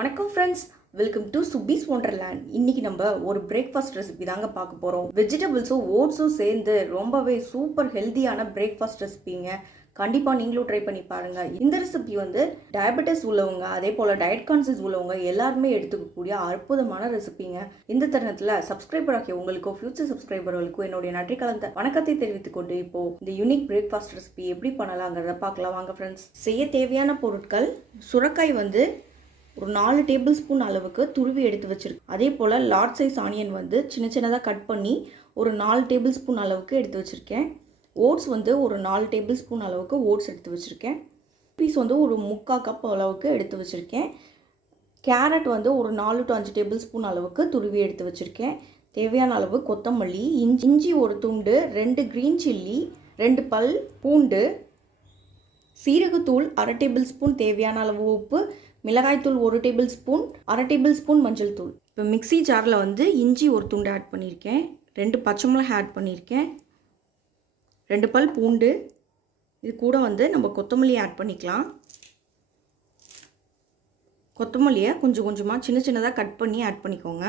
வணக்கம் friends, welcome to சுப்பீஸ் wonderland. இன்னைக்கு நம்ம ஒரு பிரேக்ஃபாஸ்ட் ரெசிபி தாங்க பார்க்க போகிறோம். வெஜிடபிள்ஸும் ஓட்ஸும் சேர்ந்து ரொம்பவே சூப்பர் ஹெல்த்தியான பிரேக்ஃபாஸ்ட் ரெசிபிங்க. கண்டிப்பாக நீங்களும் ட்ரை பண்ணி பாருங்கள். இந்த ரெசிபி வந்து டயபெட்டிஸ் உள்ளவங்க, அதே போல் டயட் கான்சியஸ் உள்ளவங்க எல்லாருமே எடுத்துக்கக்கூடிய அற்புதமான ரெசிபிங்க. இந்த தருணத்தில் சப்ஸ்கிரைபர் ஆகிய உங்களுக்கும் ஃபியூச்சர் சப்ஸ்கிரைபர்களுக்கும் என்னுடைய நன்றி கலந்த வணக்கத்தை தெரிவித்துக் கொண்டு இப்போ இந்த யூனிக் பிரேக்ஃபாஸ்ட் ரெசிபி எப்படி பண்ணலாங்கிறத பார்க்கலாம் வாங்க ஃப்ரெண்ட்ஸ். செய்ய தேவையான பொருட்கள்: சுரைக்காய் வந்து ஒரு 4 டேபிள் ஸ்பூன் அளவுக்கு துருவி எடுத்து வச்சிருக்கு. அதே போல் லார்ஜ் சைஸ் ஆனியன் வந்து சின்ன சின்னதாக கட் பண்ணி ஒரு 4 டேபிள் ஸ்பூன் அளவுக்கு எடுத்து வச்சுருக்கேன். ஓட்ஸ் வந்து ஒரு 4 டேபிள் ஸ்பூன் அளவுக்கு ஓட்ஸ் எடுத்து வச்சுருக்கேன். பீஸ் வந்து ஒரு 3/4 கப் அளவுக்கு எடுத்து வச்சுருக்கேன். கேரட் வந்து ஒரு 4 to 5 டேபிள் ஸ்பூன் அளவுக்கு துருவி எடுத்து வச்சுருக்கேன். தேவையான அளவு கொத்தமல்லி, இஞ்சி ஒரு துண்டு, 2 க்ரீன் சில்லி, 2 பல் பூண்டு, சீரகத்தூள் 1/2 டேபிள் ஸ்பூன், தேவையான அளவு உப்பு, மிளகாய்த்தூள் 1 டேபிள் ஸ்பூன், 1/2 டேபிள் ஸ்பூன் மஞ்சள் தூள். இப்போ மிக்ஸி ஜாரில் வந்து இஞ்சி ஒரு துண்டு ஆட் பண்ணியிருக்கேன், 2 பச்சை மிளகாய் ஆட் பண்ணியிருக்கேன், 2 பல் பூண்டு. இது கூட வந்து நம்ம கொத்தமல்லி ஆட் பண்ணிக்கலாம். கொத்தமல்லியை கொஞ்சம் கொஞ்சமாக சின்ன சின்னதாக கட் பண்ணி ஆட் பண்ணிக்கோங்க.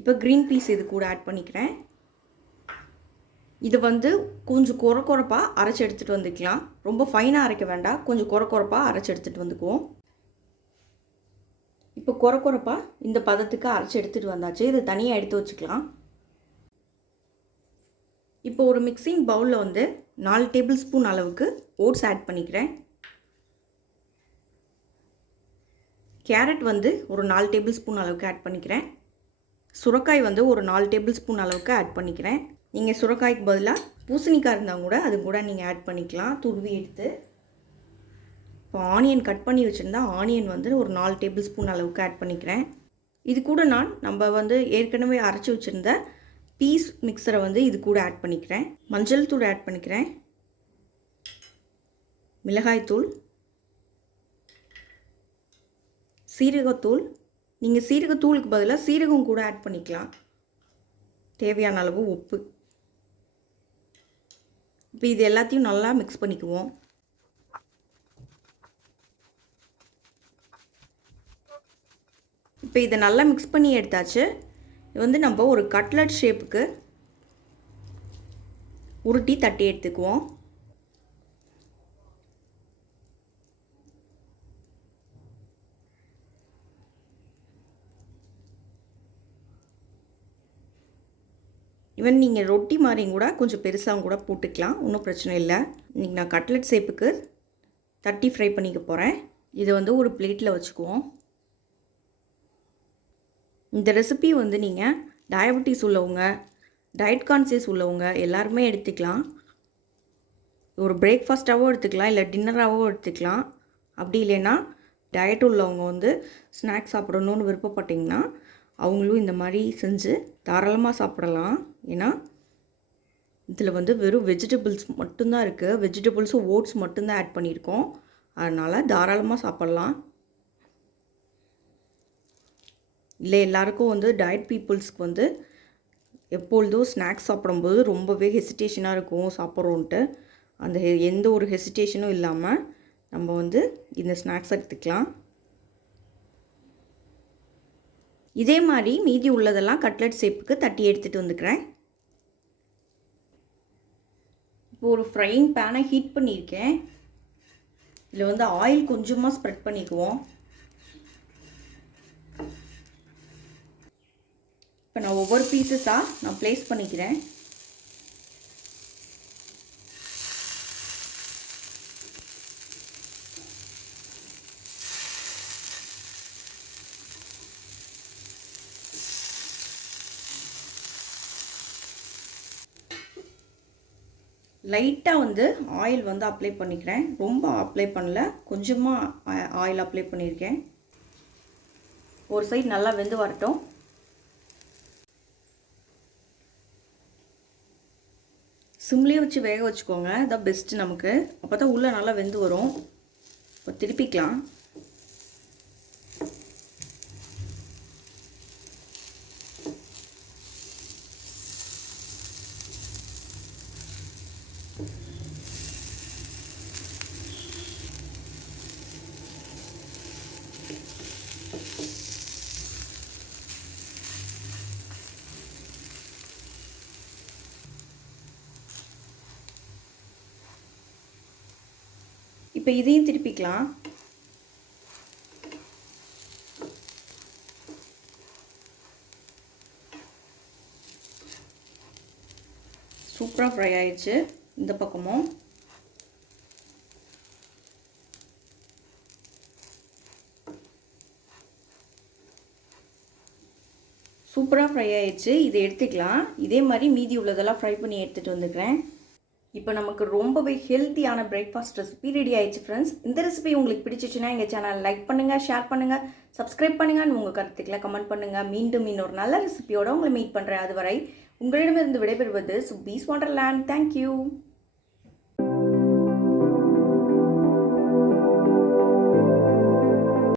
இப்போ க்ரீன் பீஸ் இது கூட ஆட் பண்ணிக்கிறேன். இது வந்து கொஞ்சம் கொரப்பாக அரைச்சி எடுத்துகிட்டு வந்துக்கலாம். ரொம்ப ஃபைனாக அரைக்க வேண்டாம், கொஞ்சம் கொரப்பாக அரைச்சி எடுத்துகிட்டு வந்துக்குவோம். இப்போ கொரப்பாக இந்த பதத்துக்கு அரைச்சி எடுத்துகிட்டு வந்தாச்சு. இது தனியாக எடுத்து வச்சுக்கலாம். இப்போ ஒரு மிக்சிங் பவுலில் வந்து 4 டேபிள் ஸ்பூன் அளவுக்கு ஓட்ஸ் ஆட் பண்ணிக்கிறேன். கேரட் வந்து ஒரு 4 டேபிள் ஸ்பூன் அளவுக்கு ஆட் பண்ணிக்கிறேன். சுரைக்காய் வந்து ஒரு 4 டேபிள் ஸ்பூன் அளவுக்கு ஆட் பண்ணிக்கிறேன். நீங்கள் சுரைக்காய்க்கு பதிலாக பூசணிக்காய் இருந்தால் கூட அது கூட நீங்கள் ஆட் பண்ணிக்கலாம் துருவி எடுத்து. இப்போ ஆனியன் கட் பண்ணி வச்சுருந்தா ஆனியன் வந்து ஒரு 4 டேபிள் ஸ்பூன் அளவுக்கு ஆட் பண்ணிக்கிறேன். இது கூட நம்ம வந்து ஏற்கனவே அரைச்சி வச்சுருந்த பீஸ் மிக்சரை வந்து இது கூட ஆட் பண்ணிக்கிறேன். மஞ்சள் தூள் ஆட் பண்ணிக்கிறேன், மிளகாய்த்தூள், சீரகத்தூள். நீங்கள் சீரகத்தூளுக்கு பதிலாக சீரகம் கூட ஆட் பண்ணிக்கலாம். தேவையான அளவு உப்பு. இப்போ இது எல்லாத்தையும் நல்லா மிக்ஸ் பண்ணிக்குவோம். இப்போ இதை நல்லா மிக்ஸ் பண்ணி எடுத்தாச்சு. இது வந்து நம்ம ஒரு கட்லட் ஷேப்புக்கு உருட்டி தட்டி எடுத்துக்குவோம். ஈவன் நீங்கள் ரொட்டி மாதிரி கூட கொஞ்சம் பெருசாக கூட போட்டுக்கலாம், ஒன்றும் பிரச்சனை இல்லை. இன்றைக்கி நான் கட்லெட் ஷேப்புக்கு தட்டி ஃப்ரை பண்ணிக்க போகிறேன். இதை வந்து ஒரு பிளேட்டில் வச்சுக்குவோம். இந்த ரெசிபி வந்து நீங்கள் டயபெட்டிஸ் உள்ளவங்க, டயட் கான்சியஸ் உள்ளவங்க எல்லாருமே எடுத்துக்கலாம். ஒரு பிரேக்ஃபாஸ்ட்டாகவும் எடுத்துக்கலாம், இல்லை டின்னராகவும் எடுத்துக்கலாம். அப்படி இல்லைன்னா டயட் உள்ளவங்க வந்து ஸ்நாக்ஸ் சாப்பிடணுன்னு விருப்பப்பட்டிங்கன்னா அவங்களும் இந்த மாதிரி செஞ்சு தாராளமாக சாப்பிடலாம். ஏன்னா இதில் வந்து வெறும் வெஜிடபிள்ஸ் மட்டும்தான் இருக்குது, வெஜிடபிள்ஸும் ஓட்ஸ் மட்டும்தான் ஆட் பண்ணியிருக்கோம். அதனால் தாராளமாக சாப்பிட்லாம். இல்லை எல்லாருக்கும் வந்து டயட் பீப்புள்ஸ்க்கு வந்து எப்பொழுதும் ஸ்நாக்ஸ் சாப்பிடும்போது ரொம்பவே ஹெசிடேஷனாக இருக்கும் சாப்பிட்றோன்ட்டு. அந்த எந்த ஒரு ஹெசிடேஷனும் இல்லாமல் நம்ம வந்து இந்த ஸ்நாக்ஸ் எடுத்துக்கலாம். இதே மாதிரி மீதி உள்ளதெல்லாம் கட்லெட் ஷேப்புக்கு தட்டி எடுத்துகிட்டு வந்துக்கிறேன். இப்போ ஒரு ஃப்ரையிங் பேனை ஹீட் பண்ணியிருக்கேன். இதில் வந்து ஆயில் கொஞ்சமாக ஸ்ப்ரெட் பண்ணிக்குவோம். இப்போ நான் ஒவ்வொரு பீசஸாக நான் ப்ளேஸ் பண்ணிக்கிறேன். லைட்டாக வந்து ஆயில் வந்து அப்ளை பண்ணிக்கிறேன், ரொம்ப அப்ளை பண்ணல, கொஞ்சமாக ஆயில் அப்ளை பண்ணியிருக்கேன். ஒரு சைடு நல்லா வெந்து வரட்டும். சிம்லேயே வச்சு வேக வச்சுக்கோங்க, இதான் பெஸ்ட்டு நமக்கு. அப்போ தான் உள்ளே நல்லா வெந்து வரும். இப்போ திருப்பிக்கலாம். இப்போ இதையும் திருப்பிக்கலாம். சூப்பராக ஃப்ரை ஆயிடுச்சு. இந்த பக்கமும் சூப்பராக ஃப்ரை ஆயிடுச்சு. இதை எடுத்துக்கலாம். இதே மாதிரி மீதி உள்ளதெல்லாம் ஃப்ரை பண்ணி எடுத்துகிட்டு வந்துக்கிறேன். இப்போ நமக்கு ரொம்பவே ஹெல்த்தியான பிரேக்ஃபாஸ்ட் ரெசிபி ரெடி ஆயிடுச்சு ஃப்ரெண்ட்ஸ். இந்த ரெசிபி உங்களுக்கு பிடிச்சிச்சுன்னா எங்கள் சேனல் லைக் பண்ணுங்கள், ஷேர் பண்ணுங்கள், சப்ஸ்கிரைப் பண்ணுங்கள், உங்கள் கருத்துக்களை கமெண்ட் பண்ணுங்கள். மீண்டும் இன்னொரு நல்ல ரெசிபியோடு உங்களை மீட் பண்ணுறேன். அதுவரை உங்களிடமிருந்து விடைபெறுவது சுப்பீஸ் வொண்டர்லேண்ட். தேங்க்யூ.